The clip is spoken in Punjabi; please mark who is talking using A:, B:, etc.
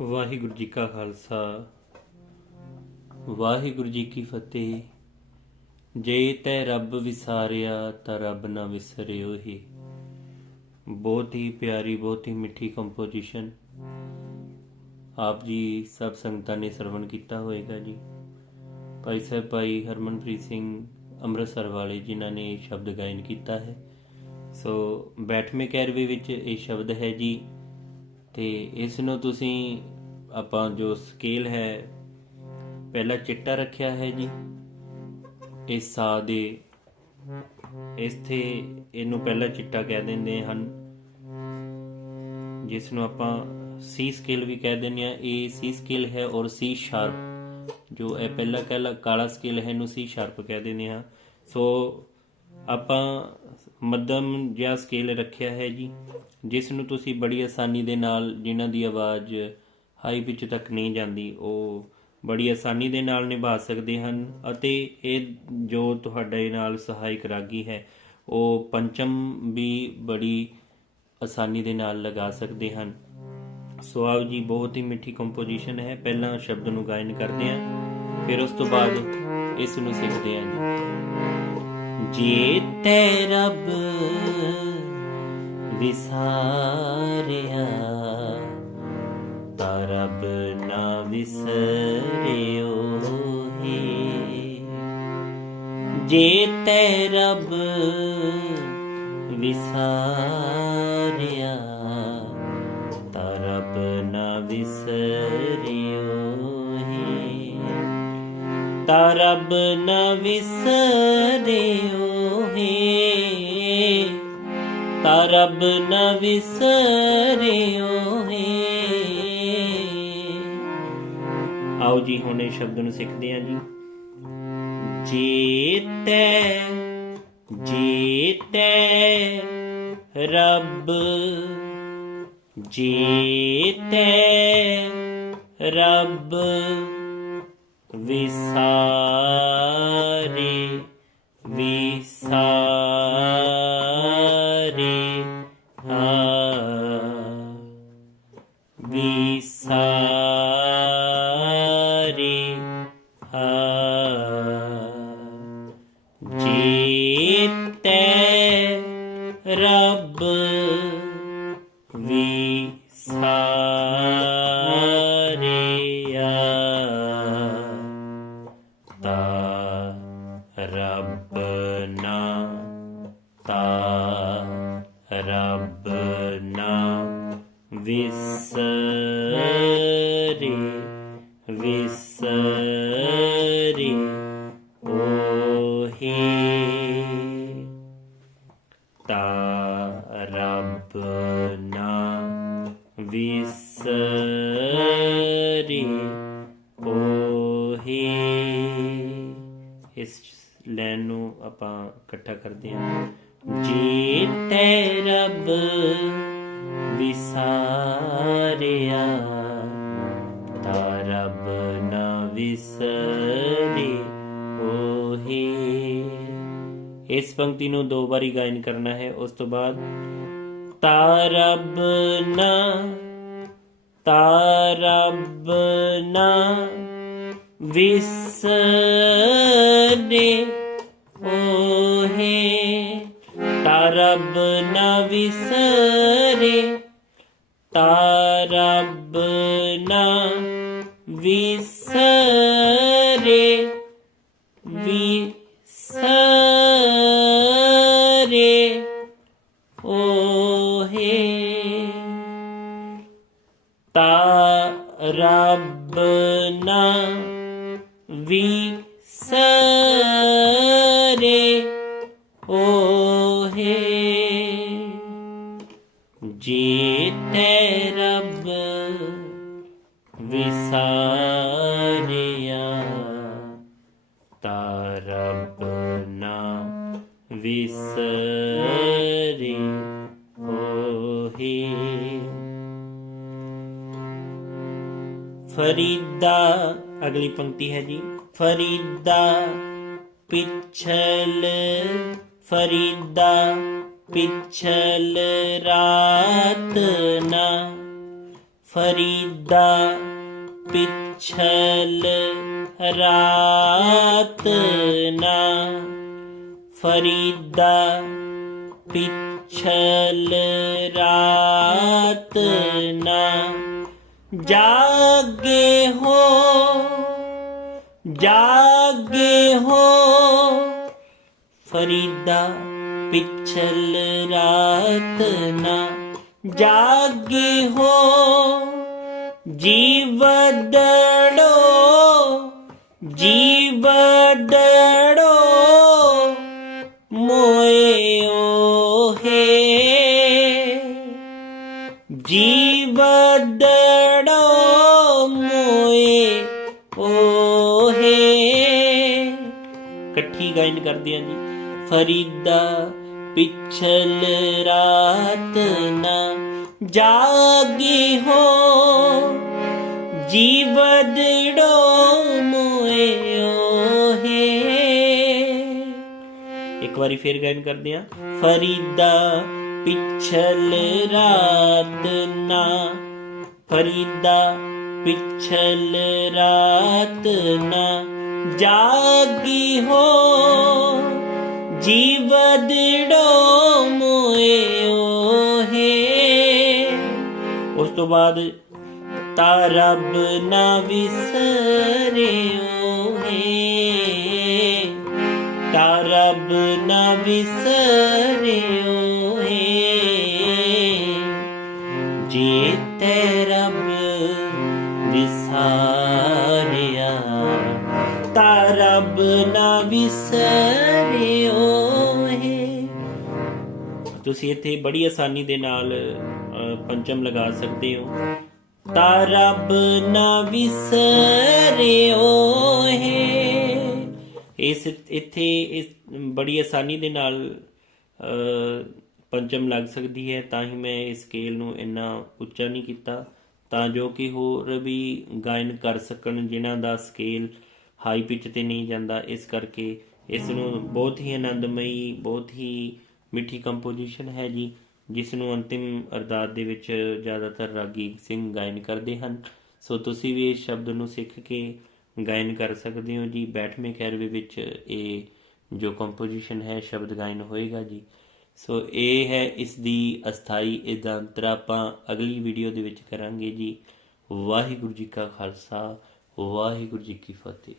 A: ਵਾਹਿਗੁਰੂ ਜੀ ਕਾ ਖਾਲਸਾ, ਵਾਹਿਗੁਰੂ ਜੀ ਕੀ ਫਤਿਹ। ਜੇ ਤੈ ਰੱਬ ਵਿਸਾਰਿਆ ਤਾਂ ਰੱਬ ਨਾ ਵਿਸਰਿਓ ਹੀ। ਬਹੁਤ ਹੀ ਪਿਆਰੀ, ਬਹੁਤ ਹੀ ਮਿੱਠੀ ਕੰਪੋਜੀਸ਼ਨ ਆਪ ਜੀ ਸਭ ਸੰਗਤਾਂ ਨੇ ਸਰਵਣ ਕੀਤਾ ਹੋਏਗਾ ਜੀ। ਭਾਈ ਸਾਹਿਬ, ਭਾਈ ਹਰਮਨਪ੍ਰੀਤ ਸਿੰਘ ਅੰਮ੍ਰਿਤਸਰ ਵਾਲੇ ਜਿਨ੍ਹਾਂ ਨੇ ਇਹ ਸ਼ਬਦ ਗਾਇਨ ਕੀਤਾ ਹੈ। ਸੋ ਬੈਠਵੇਂ ਕੈਰਵੇ ਵਿੱਚ ਇਹ ਸ਼ਬਦ ਹੈ ਜੀ ਤੇ ਇਸ ਨੂੰ ਤੁਸੀਂ ਆਪਾਂ ਜੋ ਸਕੇਲ ਹੈ, ਪਹਿਲਾ ਚਿੱਟਾ ਰੱਖਿਆ ਹੈ ਜੀ। ਇਹ ਸਾ ਦੇ ਇੱਥੇ ਇਹਨੂੰ ਪਹਿਲਾ ਚਿੱਟਾ ਕਹਿ ਦਿੰਦੇ ਹਨ। ਜਿਸ ਨੂੰ ਆਪਾਂ ਸੀ ਸਕੇਲ ਵੀ ਕਹਿ ਦਿੰਦੇ ਆ ਇਹ ਸੀ ਸਕੇਲ ਹੈ ਔਰ ਸੀ ਸ਼ਾਰਪ ਜੋ ਇਹ ਪਹਿਲਾ ਕਹਿਲਾ ਕਾਲਾ ਸਕੇਲ ਹੈ, ਇਹਨੂੰ ਸੀ ਸ਼ਾਰਪ ਕਹਿ ਦਿੰਦੇ ਆ ਸੋ ਆਪਾਂ ਮੱਧਮ ਜਿਹਾ ਸਕੇਲ ਰੱਖਿਆ ਹੈ ਜੀ, ਜਿਸ ਨੂੰ ਤੁਸੀਂ ਬੜੀ ਆਸਾਨੀ ਦੇ ਨਾਲ ਜਿਨ੍ਹਾਂ ਦੀ ਆਵਾਜ਼ ਹਾਈ ਪਿਚ ਤੱਕ ਨਹੀਂ ਜਾਂਦੀ, ਉਹ ਬੜੀ ਆਸਾਨੀ ਦੇ ਨਾਲ ਨਿਭਾ ਸਕਦੇ ਹਨ ਅਤੇ ਇਹ ਜੋ ਤੁਹਾਡੇ ਨਾਲ ਸਹਾਇਕ ਰਾਗੀ ਹੈ, ਉਹ ਪੰਚਮ ਵੀ ਬੜੀ ਆਸਾਨੀ ਦੇ ਨਾਲ ਲਗਾ ਸਕਦੇ ਹਨ। ਸੁਆਵ ਜੀ, ਬਹੁਤ ਹੀ ਮਿੱਠੀ ਕੰਪੋਜੀਸ਼ਨ ਹੈ। ਪਹਿਲਾਂ ਸ਼ਬਦ ਨੂੰ ਗਾਇਨ ਕਰਦੇ ਹਾਂ, ਫਿਰ ਉਸ ਤੋਂ ਬਾਅਦ ਇਸ ਨੂੰ ਸਿੱਖਦੇ ਹਾਂ ਜੀ। ਜੇ ਤੈ ਰੱਬ ਵਿਸਾਰਿਆ, ਤਾਂ ਰੱਬ ਨਾ ਵਿਸਰਿਓ ਹੀ। ਜੇ ਤੈ ਰੱਬ ਵਿਸਾਰਿਆ, ਤਾਂ ਰੱਬ ਨਾ ਵਿਸਰਿਓ ਹੀ। ਤਾਂ ਰੱਬ ਨਾ ਵਿਸਰਿਓ ਤਾਂ ਰੱਬ ਨਾ ਵਿਸਰਿਓ ਹੀ। ਆਓ ਜੀ, ਹੁਣ ਇਹ ਸ਼ਬਦ ਨੂੰ ਸਿੱਖਦੇ ਹਾਂ ਜੀ। ਜੀਤੇ ਜੀਤੇ ਰੱਬ ਜੀਤੇ ਰੱਬ ਵਿਸਾਰੇ ਵਿਸਾਰੇ ਵਿਸਾਰੇ ਆ ਜੀਤੇ ਰੱਬ ਵਿਸਾਰਿਆ ਤਾ ਰੱਬ ਨਾ ਤਾ ਰੱਬ ਨਾ ਵਿਸਰੇ ਵਿਸਰੇ ਓਹੀ ਤਾ ਰੱਬ ਨਾ ਵਿਸਰੇ ਓਹੀ ਇਸ ਲਾਈਨ ਨੂੰ ਆਪਾਂ ਇਕੱਠਾ ਕਰਦੇ ਹਾਂ। ਜੇ ਤੈ ਰੱਬ ਵਿਸਾਰਿਆ ਤਾ ਰੱਬ ਨਾ ਵਿਸਰੇ ਓਹੀ ਇਸ ਪੰਕਤੀ ਨੂੰ ਦੋ ਵਾਰੀ ਗਾਇਨ ਕਰਨਾ ਹੈ ਉਸ ਤੋਂ ਬਾਅਦ ਤਾ ਰੱਬ ਨਾ ਤਾ ਰੱਬ ਨਾ ਵਿਸਰੇ ਓਹੇ ਤਾ ਰੱਬ ਨਾ ਵਿਸਰੇ ਤਾ ਰੱਬ ਨਾ ਵਿਸਰੇ ਵਿਸਰੇ ਓਹੇ ਤਾ ਰੱਬ ਨਾ ਵਿਸਰੇ ਓਹੇ ਜੀ ਵਿਸਾਰਿਆ ਤਾ ਰੱਬ ਨਾ ਵਿਸਰੇ ਓਹੀ ਫਰੀਦਾ ਅਗਲੀ ਪੰਕਤੀ ਹੈ ਜੀ ਫਰੀਦਾ ਪਿਛਲ ਫਰੀਦਾ ਪਿਛਲ ਰਾਤ ਨਾ ਫਰੀਦਾ ਪਿਛਲ ਰਾਤ ਨਾ ਫਰੀਦਾ ਪਿਛਲ ਰਾਤ ਨਾ ਜਾਗੇ ਹੋ ਜਾਗੇ ਹੋ ਫਰੀਦਾ ਪਿਛਲ ਰਾਤ ਨਾ ਜਾਗੇ ਹੋ। ਜੀਵਦੜੋ ਜੀਵਦੜੋ ਮੋਏ ਓਹੇ ਜੀਵਦੜੋ ਮੋਏ ਓਹੇ ਇਕੱਠੀ ਗਾਇਨ ਕਰਦੇ ਆ ਜੀ। ਫਰੀਦਾ ਪਿਛਲ ਰਾਤ ਨਾ ਜਾਗੀ ਹੋ ਜੀਵਦੜੋ ਮੋਏ ਹੈ ਇੱਕ ਵਾਰੀ ਫੇਰ ਗਾਇਨ ਕਰਦੇ ਆਂ ਫਰੀਦਾ ਪਿਛਲ ਰਾਤ ਨਾ, ਫਰੀਦਾ ਪਿਛਲ ਰਾਤ ਨਾ। ਜਾਗੀ ਹੋ ਜੀਵਦੜੋ ਤੋਂ ਬਾਅਦ ਤਾ ਰੱਬ ਨਾ ਵਿਸਰਿਓ ਹੈ। ਤਾ ਰੱਬ ਨਾ ਵਿਸਰਿਓ ਹੈ। ਜੇ ਤੇ ਰੱਬ ਵਿਸਾਰਿਆ। ਤਾ ਰੱਬ ਨਾ ਵਿਸਰਿਓ ਤੁਸੀਂ ਇੱਥੇ ਬੜੀ ਆਸਾਨੀ ਦੇ ਨਾਲ ਪੰਚਮ ਲਗਾ ਸਕਦੇ ਹੋ। ਤਾ ਰੱਬ ਨਾ ਵਿਸਰਿਓ ਹੈ ਇਸ, ਇੱਥੇ ਇਸ, ਬੜੀ ਆਸਾਨੀ ਦੇ ਨਾਲ ਪੰਚਮ ਲੱਗ ਸਕਦੀ ਹੈ। ਤਾਂ ਹੀ ਮੈਂ ਇਸ ਸਕੇਲ ਨੂੰ ਇੰਨਾ ਉੱਚਾ ਨਹੀਂ ਕੀਤਾ। ਤਾਂ ਜੋ ਕਿ ਹੋਰ ਵੀ ਗਾਇਨ ਕਰ ਸਕਣ ਜਿਨ੍ਹਾਂ ਦਾ ਸਕੇਲ ਹਾਈ ਪਿਚ ਤੇ ਨਹੀਂ ਜਾਂਦਾ। ਇਸ ਕਰਕੇ ਇਸ ਨੂੰ ਬਹੁਤ ਹੀ ਆਨੰਦਮਈ, ਬਹੁਤ ਹੀ ਮਿੱਠੀ ਕੰਪੋਜੀਸ਼ਨ ਹੈ ਜੀ ਜਿਸ ਨੂੰ ਅੰਤਿਮ ਅਰਦਾਸ ਦੇ ਵਿੱਚ ਜ਼ਿਆਦਾਤਰ ਰਾਗੀ ਸਿੰਘ ਗਾਇਨ ਕਰਦੇ ਹਨ। ਸੋ ਤੁਸੀਂ ਵੀ ਇਸ ਸ਼ਬਦ ਨੂੰ ਸਿੱਖ ਕੇ ਗਾਇਨ ਕਰ ਸਕਦੇ ਹੋ ਜੀ। ਬੈਠਵੇਂ ਖੈਰਵੇ ਵਿੱਚ ਇਹ ਜੋ ਕੰਪੋਜੀਸ਼ਨ ਹੈ, ਸ਼ਬਦ ਗਾਇਨ ਹੋਏਗਾ ਜੀ। ਸੋ ਇਹ ਹੈ ਇਸ ਦੀ ਅਸਥਾਈ ਇਦਾਂਤਰਾ ਆਪਾਂ ਅਗਲੀ ਵੀਡੀਓ ਦੇ ਵਿੱਚ ਕਰਾਂਗੇ ਜੀ। ਵਾਹਿਗੁਰੂ ਜੀ ਕਾ ਖਾਲਸਾ, ਵਾਹਿਗੁਰੂ ਜੀ ਕੀ ਫਤਿਹ।